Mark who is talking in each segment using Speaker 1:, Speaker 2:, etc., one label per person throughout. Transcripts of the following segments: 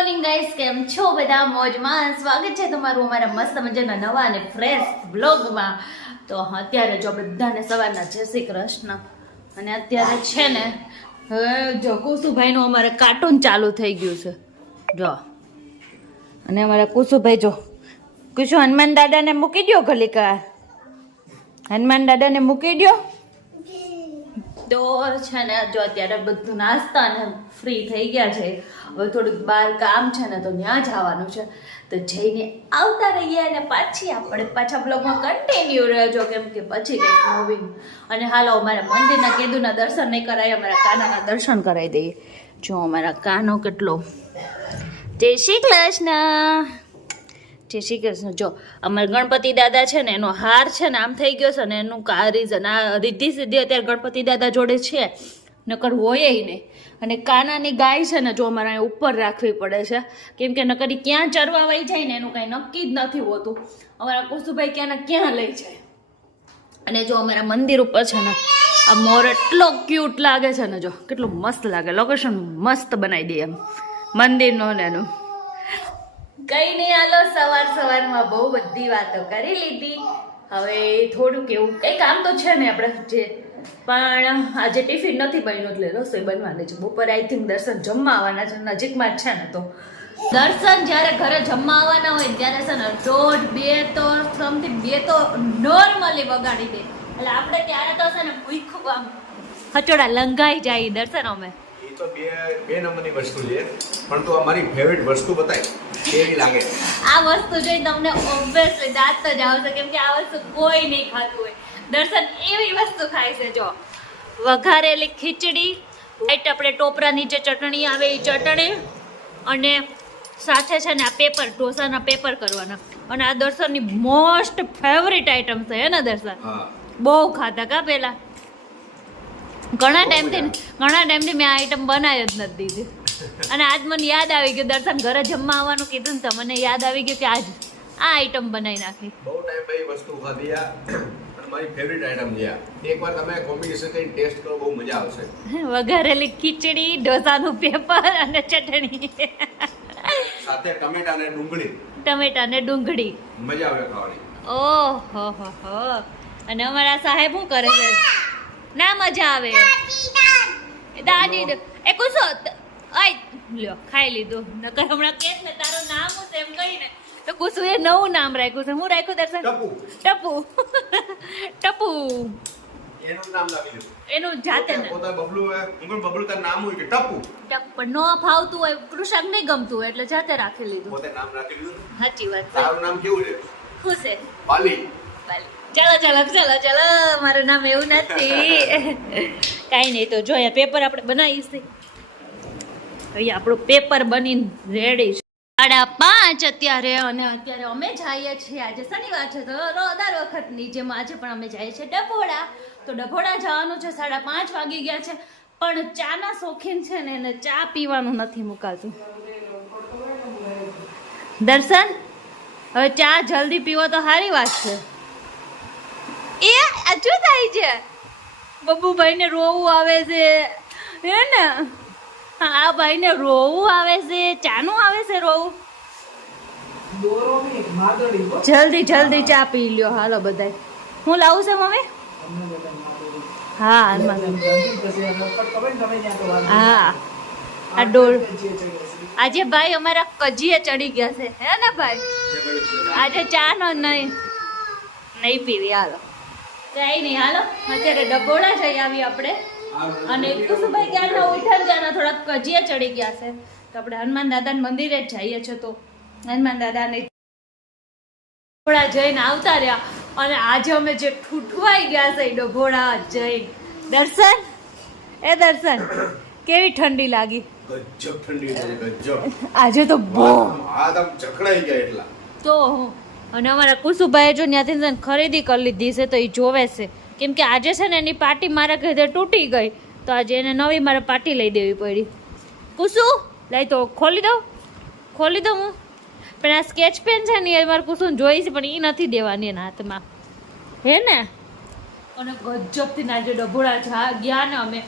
Speaker 1: Morning guys કેમ છો બધા? મોજમાં સ્વાગત છે તમારું અમારા મસ્ત મજાના નવા અને ફ્રેશ બ્લોગમાં તો અત્યારે જો બધાને સવારના જય શ્રી કૃષ્ણ. અને અત્યારે છે ને જો કુસુભાઈનું અમારે કાર્ટૂન ચાલુ થઈ ગયું છે. જો. અને અમારા કુસુભાઈ જો, કુસુ હનુમાન દાદાને મૂકી દો ઘલીકા હનુમાન દાદાને મૂકી દો તો છે ને, જો અત્યારે બધું નાસ્તા ને ફ્રી થઈ ગયા છે, હવે થોડુંક બહાર કામ છે ને, તો ત્યાં જવાનું છે. તો જઈને આવતા રહીએ અને પાછી આપણે પાછા બ્લોગમાં કન્ટિન્યુ રહેજો, કેમ કે પછી કંઈક મૂવિંગ અને હાલો, અમારા મંદિરના કેદુના દર્શન નહીં કરાય, અમારા કાનાના દર્શન કરાવી દઈએ. જો અમારા કાનો કેટલો. જય શ્રી કૃષ્ણ. જય શ્રી કૃષ્ણ, જો, અમારે ગણપતિ દાદા છે ને, એનો હાર છે ને, આમ થઈ ગયો છે ને, એનું કા રીઝન આ રિદ્ધિ સિદ્ધિ અત્યારે ગણપતિ દાદા જોડે છે. નકર હોય નહીં. અને કાનાની ગાય છે ને, જો અમારે અહીં ઉપર રાખવી પડે છે. કેમ કે નકર ક્યાં ચરવા વહી જાય ને, એનું કાંઈ નક્કી જ નથી હોતું. અમારા કુસુભાઈ ક્યાંના ક્યાં લઈ જાય. અને જો અમારા મંદિર ઉપર છે ને, આ મોર એટલો ક્યુટ લાગે છે ને, જો, કેટલું મસ્ત લાગે. લોકેશન મસ્ત બનાવી દઈએ એમ. મંદિરનો ને એનું. કઈ નહીં હાલો, સવાર સવારમાં બહુ બધી વાતો કરી લીધી. હવે થોડુંક એવું કંઈ કામ તો છે ને આપણે જે, પણ આજે ટિફિન નથી બન્યું એટલે રસોઈ બનવાની છે. બપોરે આઈ થિંક દર્શન જમવા આવવાના છે, નજીકમાં જ છે ને તો. દર્શન જ્યારે ઘરે જમવા આવવાના હોય ત્યારે છે ને દોઢ, બે તો સમથિંગ બે તો નોર્મલી વગાડી દે. એટલે આપણે ત્યારે તો છે ને ભૂખું આમ. હચોડા લંઘાઈ જાય દર્શન અમે.
Speaker 2: તો બે બે નંબરની વસ્તુ છે. પણ તું અમારી ફેવરિટ વસ્તુ બતાય કેવી લાગે?
Speaker 1: આ વસ્તુ જોઈ તમને ઓબ્વિયસલી દાંત તો જ આવશે કેમ કે આ વસ્તુ કોઈ નહીં ખાતું હોય. દર્શન એવી વસ્તુ ખાય છે જો. વઘારેલી ખીચડી રાઈટ આપણે ટોપરા નીચે ચટણી આવે એ ચટણી અને સાથે છે ને આ પેપર ઢોસાના પેપર કરવાના. અને આ દર્શનની મોસ્ટ ફેવરિટ આઈટમ છે હે ને દર્શન? બહુ ખાતા કા પેલા? ઘણા ટાઈમથી ઘણા ટાઈમથી મેં આ આઈટમ બનાવી જ નથી દીધી. અને આજ મને યાદ આવી ગયું દર્શન ઘરે જમવા આવવાનું કીધું ને મને યાદ આવી ગયું કે આજ આ આઈટમ બનાવી નાખી.
Speaker 2: બહુ ટાઈમ પછી વસ્તુ ખાધી આ મારી ફેવરિટ આઈટમ છે એકવાર તમે કોમ્બિનેશન કરીને ટેસ્ટ કરો બહુ મજા આવશે.
Speaker 1: વઘારેલી ખીચડી ઢોસાનું પેપર અને ચટણી.
Speaker 2: સાથે ટમેટા અને ડુંગળી.
Speaker 1: ટમેટા ને ડુંગળી.
Speaker 2: મજા આવે ખાવાની.
Speaker 1: ઓહો હો હો. અને અમારા સાહેબ શું કરે છે? ના મજા આવે. દાદી એ કુસો આય લ્યો ખાઈ લીધું. નકર હમણાં કેસ ને તારું નામ હું એમ કહીને. તો કુસુ એ નવું નામ રાખ્યું છે. હું રાખ્યું દર્શન?
Speaker 2: ટપુ.
Speaker 1: ટપુ. ટપુ.
Speaker 2: એનું નામ લાવી
Speaker 1: એનું જાતે
Speaker 2: પોતે- પોતે બબલુ હું પણ બબલુ તારું નામ હોય કે ટપુ?
Speaker 1: ટપ પણ ન ફાવતું હોય કૃષક નહીં ગમતું હોય એટલે જાતે રાખી લીધું.
Speaker 2: પોતે નામ રાખી દીધું
Speaker 1: સાચી વાત
Speaker 2: તારું નામ કેવું છે?
Speaker 1: ખુશ
Speaker 2: પાલી
Speaker 1: ચાલો ચાલો ચાલો ચાલો. મારું નામ એવું નથી. કાંઈ નહીં, તો જો અહીંયા પેપર આપણે બનાવીશું અહીંયા આપણું પેપર બનીને રેડી છે. સાડા પાંચ અત્યારે અને અત્યારે અમે જઈએ છીએ. આજે શનિવાર છે, તો દર વખતની જેમ આજે પણ અમે જઈએ છીએ ડભોડા. તો ડભોડા જવાનું છે, સાડા પાંચ વાગી ગયા છે. પણ ચાના શોખીન છે ને, એને ચા પીવાનું નથી મુકાતું. દર્શન, હવે ચા જલ્દી પીવો તો સારી વાત છે. એ આ શું થાય છે? બબ્બુભાઈને રોવું આવે છે. હે ને? આ ભાઈને રોવું આવે છે. ચાનું આવે છે રોવું? જલ્દી જલ્દી ચા પી લ્યો. હાલો બધાય. હું લાવું છે મમ્મી? હા હા. આ ડોળ આજે ભાઈ અમારા કજીએ ચડી ગયા છે. હે ને ભાઈ? આજે ચા નો નહીં. નહીં પીવી હાલો. કઈ નહીં હાલો. અત્યારે ડબોડા જઈ આવી આપણે. અને કુસુભાઈ ક્યારના ઉઠાણ ત્યાંના થોડાક કજીયા ચડી ગયા છે. તો આપણે હનુમાન દાદાના મંદિરે જ જઈએ છીએ તો. હનુમાન દાદાને ડભોડા જઈને આવતા રહ્યા. અને આજે અમે જે ઠૂઠવાઈ ગયા છે એ જઈ દર્શન? એ દર્શન કેવી ઠંડી લાગી?
Speaker 2: ગજબ ઠંડી લાગી ગજબ.
Speaker 1: આજે તો બહુ.
Speaker 2: આમ જકડાઈ ગયા એટલા.
Speaker 1: તો હું અને અમારા કુસુભાઈએ જો ત્યાંથી છે ખરીદી કરી લીધી છે તો એ જોવે છે. કેમ કે આજે છે ને એની પાટી મારા ઘરે તૂટી ગઈ. તો આજે એને નવી મારે પાટી લઈ દેવી પડી. કુસુ, લઈ તો ખોલી દઉં? ખોલી દઉં હું? પણ આ સ્કેચ પેન છે ને એ મારે કુસુને જોઈ છે, પણ એ નથી દેવાની એના હાથમાં. હે ને? અને ગજબથી ના જે ડભોળા ગયા ને અમે.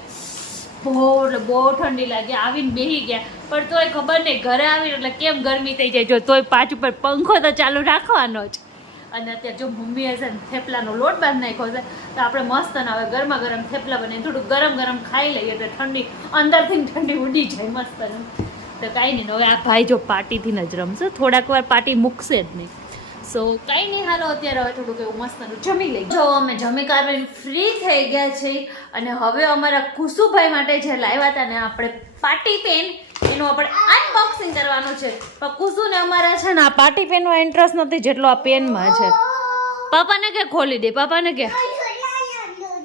Speaker 1: બહુ બહુ ઠંડી લાગી. આવીને બેસી ગયા. પણ તોય ખબર નહીં, ઘરે આવીને એટલે કેમ ગરમી થઈ જાય? જો તોય પાછું પર પંખો તો ચાલુ રાખવાનો જ. અને અત્યારે જો મમ્મી હશે ને થેપલાનો લોટ બાંધ નાખ્યો છે, તો આપણે મસ્ત ને હવે ગરમા ગરમ થેપલા બને થોડું ગરમ ગરમ ખાઈ લઈએ એટલે ઠંડી, અંદરથી ઠંડી ઉડી જાય મસ્ત તો કાંઈ નહીં, હવે આ ભાઈ જો પાર્ટીથી જ રમશે, થોડાક વાર પાર્ટી મૂકશે જ નહીં. સો કાંઈ નહીં, હાલો, અત્યારે હવે થોડુંક એવું મસ્તનું જમી લઈ જો અમે જમી કાઢીને ફ્રી થઈ ગયા છે અને હવે અમારા કુસુભાઈ માટે જે લાવ્યા હતા ને, આપણે પાર્ટી પેન એનું આપણે અનબોક્સિંગ કરવાનું છે પણ કુસુને અમારા છે ને આ પાર્ટી પેનમાં ઇન્ટરેસ્ટ નથી જેટલો આ પેનમાં છે પાપાને કે ખોલી દે પાપાને કે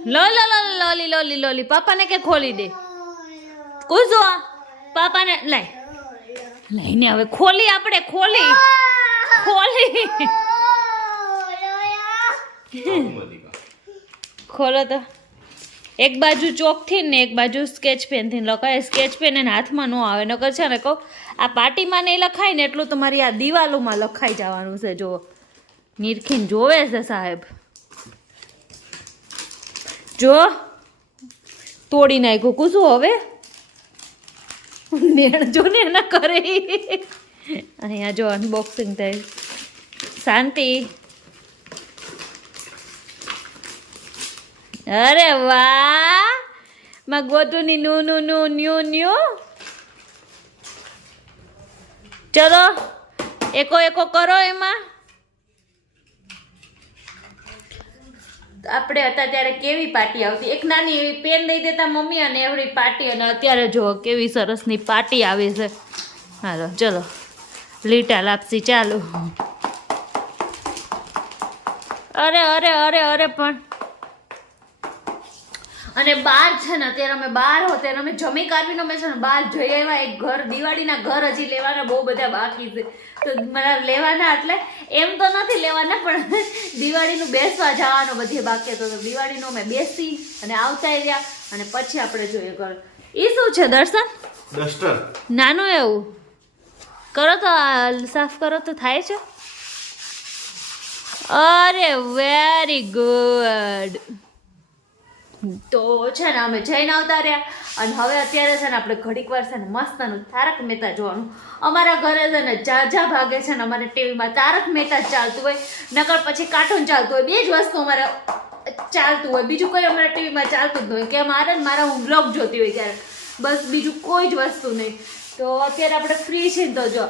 Speaker 1: લો લો લો લોલી લોલી લોલી પાપાને કે ખોલી દે કુસુ પાપાને લાય લઈને હવે ખોલી આપણે ખોલી ખોલી ખોલો તો એક બાજુ ચોકથી ને એક બાજુ સ્કેચ પેનથી લખાય સ્કેચ પેન એને હાથમાં ન આવે. નકર છે ને કહું, આ પાટીમાં નહીં લખાય ને એટલું તમારી આ દિવાલોમાં લખાઈ જવાનું છે. જો નિરખીન જોવે છે સાહેબ. જો. તોડી નાખ્યું. કુશું હવે? નેણ જો ને એના કરે અહીંયા જો અનબોક્સિંગ થાય શાંતિ. અરે વાહ! માં ગોટુની નું નું નું ન્યુ ન્યુ. ચલો, એકો એકો કરો એમાં. આપણે હતા ત્યારે કેવી પાર્ટી આવતી? એક નાની એવી પેન દઈ દેતા મમ્મી અને એવડી પાર્ટી અને અત્યારે જો કેવી સરસની પાર્ટી આવે છે. હાલો, ચલો. લીટા લાપસી ચાલુ. અરે અરે અરે અરે પણ. અને બાર છે ને અત્યારે અમે બાર હો ત્યારે અમે જમી કાઢવીને અમે છે ને બહાર જઈ આવ્યા. એક ઘર દિવાળીના ઘર હજી લેવાના બહુ બધા બાકી છે. તો મારા લેવાના એટલે એમ તો નથી લેવાના પણ દિવાળીનું બેસવા જવાનું બધી બાકી હતો. તો દિવાળીનું અમે બેસી અને આવતા રહ્યા અને પછી આપણે જોઈએ ઘર. એ શું છે દર્શન?
Speaker 2: ડસ્ટર
Speaker 1: નાનું એવું? કરો તો સાફ કરો તો થાય છે. અરે વેરી ગુડ તો છે ને અમે જઈને આવતા રહ્યા. અને હવે અત્યારે છે ને આપણે ઘડીક વાર છે ને મસ્તનું તારક મહેતા જોવાનું. અમારા ઘરે છે ને ઝાઝા ભાગે છે ને અમારે ટીવીમાં તારક મહેતા જ ચાલતું હોય. નકર પછી કાર્ટૂન ચાલતું હોય. બે જ વસ્તુ અમારે ચાલતું હોય. બીજું કોઈ અમારા ટીવીમાં ચાલતું જ હોય. કે મારે મારા હું બ્લોગ જોતી હોય ત્યારે. બસ બીજું કોઈ જ વસ્તુ નહીં. તો અત્યારે આપણે ફ્રી છીએ તો જો,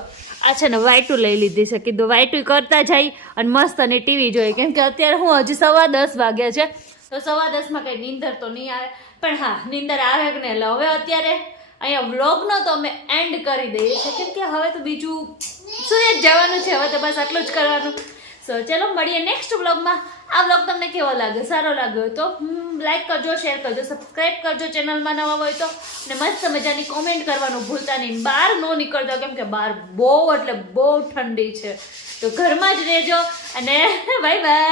Speaker 1: આ છે ને વાઈટું લઈ લીધી છે. કીધું વાયટું કરતા જાય અને મસ્ત અને ટીવી જોઈએ. કેમ કે અત્યારે હું હજી સવા દસ વાગ્યા છે. તો સવા દસમાં કંઈ નીંદર તો નહીં આવે. પણ હા, નીંદર આવે કે નહીં? હવે અત્યારે અહીંયા વ્લોગનો તો અમે એન્ડ કરી દઈએ છીએ. કેમ કે હવે તો બીજું શું જ જવાનું છે? હવે તો બસ આટલું જ કરવાનું. સો ચલો, મળીએ નેક્સ્ટ વ્લોગમાં. આ વ્લોગ તમને કેવો લાગ્યો? સારો લાગ્યો તો લાઈક કરજો શેર કરજો સબસ્ક્રાઈબ કરજો ચેનલમાં નવા હોય તો. અને મસ્ત મજાની કોમેન્ટ કરવાનું ભૂલતા નહીં. બહાર ન નીકળતા, કેમ કે બહાર બહુ, એટલે બહુ ઠંડી છે. તો ઘરમાં જ રહેજો. અને બાય બાય